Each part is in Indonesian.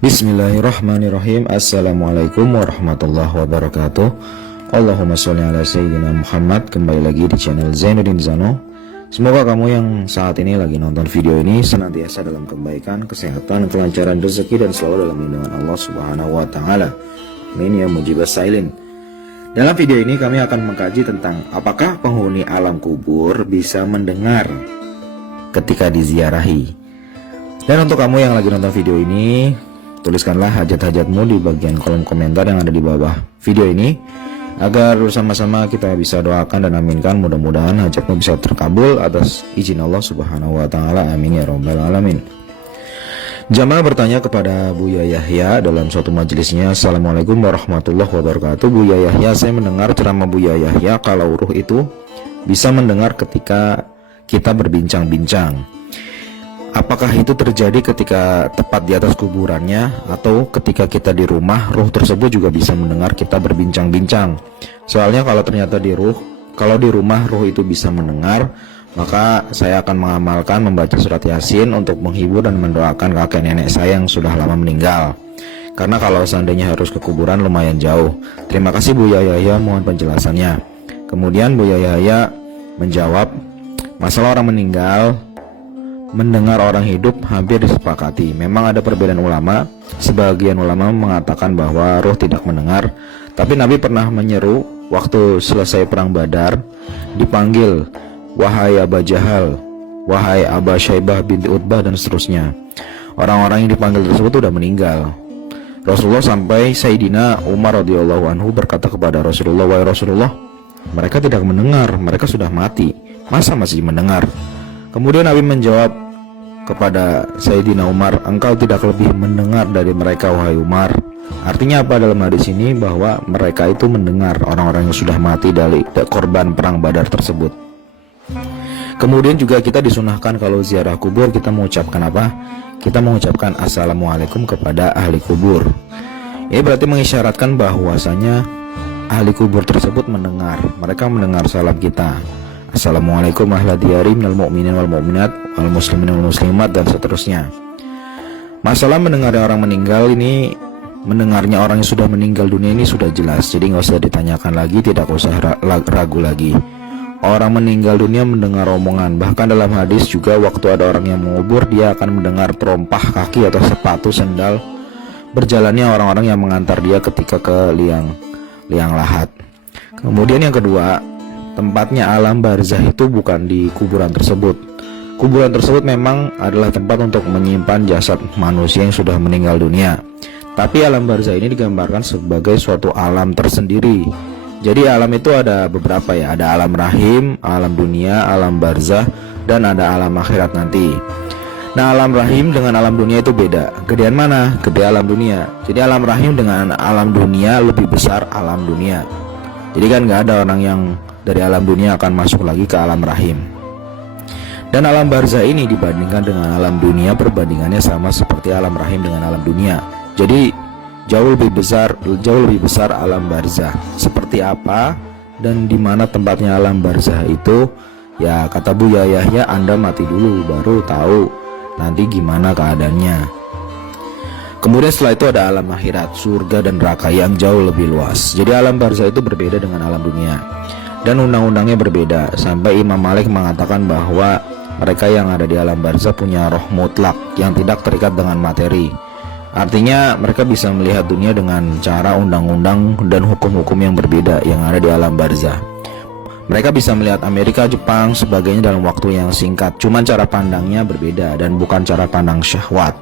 Bismillahirrahmanirrahim. Assalamualaikum warahmatullahi wabarakatuh. Allahumma sholli ala sayyidina Muhammad. Kembali lagi di channel Zainuddin Zano. Semoga kamu yang saat ini lagi nonton video ini senantiasa dalam kebaikan, kesehatan, kelancaran rezeki, dan selalu dalam lindungan Allah Subhanahu wa taala. Amin ya mujibas sailin. Dalam video ini kami akan mengkaji tentang apakah penghuni alam kubur bisa mendengar ketika diziarahi. Dan untuk kamu yang lagi nonton video ini, tuliskanlah hajat-hajatmu di bagian kolom komentar yang ada di bawah video ini, agar bersama-sama kita bisa doakan dan aminkan, mudah-mudahan hajatmu bisa terkabul atas izin Allah Subhanahu wa taala. Amin ya rabbal alamin. Jamaah bertanya kepada Buya Yahya dalam suatu majelisnya, Assalamualaikum warahmatullahi wabarakatuh. Buya Yahya, saya mendengar ceramah Buya Yahya kalau ruh itu bisa mendengar ketika kita berbincang-bincang. Apakah itu terjadi ketika tepat di atas kuburannya, atau ketika kita di rumah, ruh tersebut juga bisa mendengar kita berbincang-bincang? Soalnya kalau ternyata kalau di rumah ruh itu bisa mendengar, maka saya akan mengamalkan membaca surat Yasin untuk menghibur dan mendoakan kakek nenek saya yang sudah lama meninggal. Karena kalau seandainya harus ke kuburan lumayan jauh. Terima kasih Buya Yahya, mohon penjelasannya. Kemudian Buya Yahya menjawab, masalah orang meninggal mendengar orang hidup hampir disepakati. Memang ada perbedaan ulama. Sebagian ulama mengatakan bahwa ruh tidak mendengar, tapi Nabi pernah menyeru waktu selesai perang Badar, dipanggil, wahai Aba Jahal, wahai Aba Syaibah binti Utbah, dan seterusnya. Orang-orang yang dipanggil tersebut sudah meninggal. Rasulullah sampai Sayyidina Umar radhiyallahu anhu berkata kepada Rasulullah, wahai Rasulullah, mereka tidak mendengar, mereka sudah mati, masa masih mendengar? Kemudian Nabi menjawab kepada Sayyidina Umar, engkau tidak lebih mendengar dari mereka wahai Umar. Artinya apa dalam hadis ini? Bahwa mereka itu mendengar orang-orang yang sudah mati dari korban perang Badar tersebut. Kemudian juga kita disunahkan kalau ziarah kubur kita mengucapkan apa? Kita mengucapkan assalamualaikum kepada ahli kubur. Ini berarti mengisyaratkan bahwasanya ahli kubur tersebut mendengar. Mereka mendengar salam kita. Assalamualaikum ahla diyari minal mu'minin wal mu'minat wal muslimin wal muslimat, dan seterusnya. Masalah mendengar orang meninggal ini, mendengarnya orang yang sudah meninggal dunia ini sudah jelas, jadi nggak usah ditanyakan lagi, tidak usah ragu lagi. Orang meninggal dunia mendengar omongan. Bahkan dalam hadis juga waktu ada orang yang mengubur, dia akan mendengar terompah kaki atau sepatu sendal berjalannya orang-orang yang mengantar dia ketika ke liang lahat. Kemudian yang kedua, tempatnya alam barzah itu bukan di kuburan tersebut. Kuburan tersebut memang adalah tempat untuk menyimpan jasad manusia yang sudah meninggal dunia. Tapi alam barzah ini digambarkan sebagai suatu alam tersendiri. Jadi alam itu ada beberapa ya, ada alam rahim, alam dunia, alam barzah, dan ada alam akhirat nanti. Nah, alam rahim dengan alam dunia itu beda. Gedean mana? Gede alam dunia. Jadi alam rahim dengan alam dunia lebih besar alam dunia. Jadi kan nggak ada orang yang dari alam dunia akan masuk lagi ke alam rahim. Dan alam barzah ini dibandingkan dengan alam dunia, perbandingannya sama seperti alam rahim dengan alam dunia. Jadi jauh lebih besar alam barzah. Seperti apa dan di mana tempatnya alam barzah itu? Ya kata Buya Yahya, Anda mati dulu baru tahu nanti gimana keadaannya. Kemudian setelah itu ada alam akhirat, surga dan neraka yang jauh lebih luas. Jadi alam barzah itu berbeda dengan alam dunia, dan undang-undangnya berbeda. Sampai Imam Malik mengatakan bahwa mereka yang ada di alam barzah punya roh mutlak yang tidak terikat dengan materi. Artinya mereka bisa melihat dunia dengan cara undang-undang dan hukum-hukum yang berbeda yang ada di alam barzah. Mereka bisa melihat Amerika, Jepang, sebagainya dalam waktu yang singkat. Cuman cara pandangnya berbeda dan bukan cara pandang syahwat.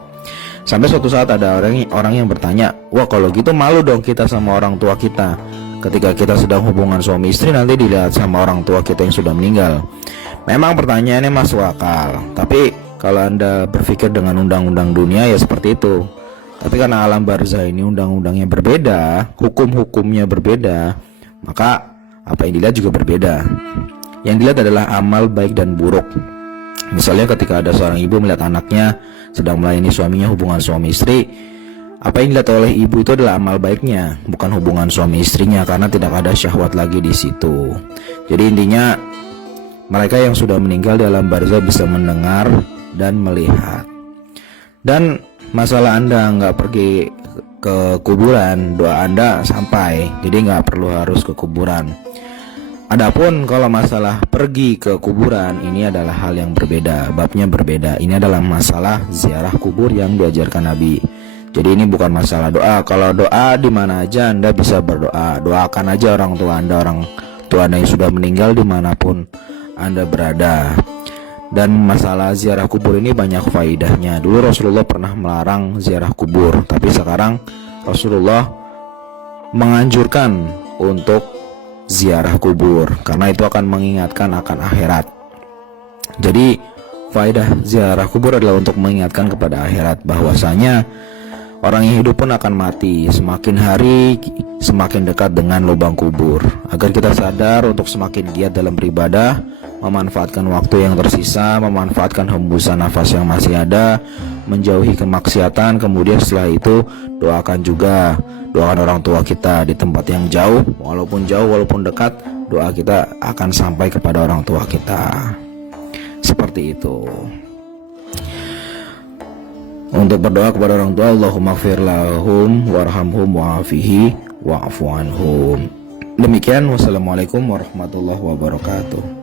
Sampai suatu saat ada orang yang bertanya, wah kalau gitu malu dong kita sama orang tua kita. Ketika kita sedang hubungan suami istri nanti dilihat sama orang tua kita yang sudah meninggal. Memang pertanyaannya masuk akal, tapi kalau Anda berpikir dengan undang-undang dunia ya seperti itu. Tapi karena alam barzah ini undang-undangnya berbeda, hukum-hukumnya berbeda, maka apa yang dilihat juga berbeda. Yang dilihat adalah amal baik dan buruk. Misalnya ketika ada seorang ibu melihat anaknya sedang melayani suaminya, hubungan suami istri, apa yang dilihat oleh ibu itu adalah amal baiknya, bukan hubungan suami istrinya, karena tidak ada syahwat lagi di situ. Jadi intinya mereka yang sudah meninggal di alam barzah bisa mendengar dan melihat. Dan masalah Anda nggak pergi ke kuburan, doa Anda sampai, jadi nggak perlu harus ke kuburan. Adapun kalau masalah pergi ke kuburan, ini adalah hal yang berbeda, babnya berbeda. Ini adalah masalah ziarah kubur yang diajarkan Nabi. Jadi ini bukan masalah doa. Kalau doa di mana aja Anda bisa berdoa. Doakan aja orang tua Anda yang sudah meninggal dimanapun Anda berada. Dan masalah ziarah kubur ini banyak faidahnya. Dulu Rasulullah pernah melarang ziarah kubur, tapi sekarang Rasulullah menganjurkan untuk ziarah kubur karena itu akan mengingatkan akan akhirat. Jadi faedah ziarah kubur adalah untuk mengingatkan kepada akhirat, bahwasanya orang yang hidup pun akan mati. Semakin hari semakin dekat dengan lubang kubur. Agar kita sadar untuk semakin giat dalam beribadah, memanfaatkan waktu yang tersisa, memanfaatkan hembusan nafas yang masih ada, menjauhi kemaksiatan. Kemudian setelah itu doakan orang tua kita di tempat yang jauh, walaupun dekat, doa kita akan sampai kepada orang tua kita. Seperti itu. Untuk berdoa kepada orang tua, Allahumma ighfir lahum warhamhum wa'afihi wa'fu anhum. Demikian, wassalamualaikum warahmatullahi wabarakatuh.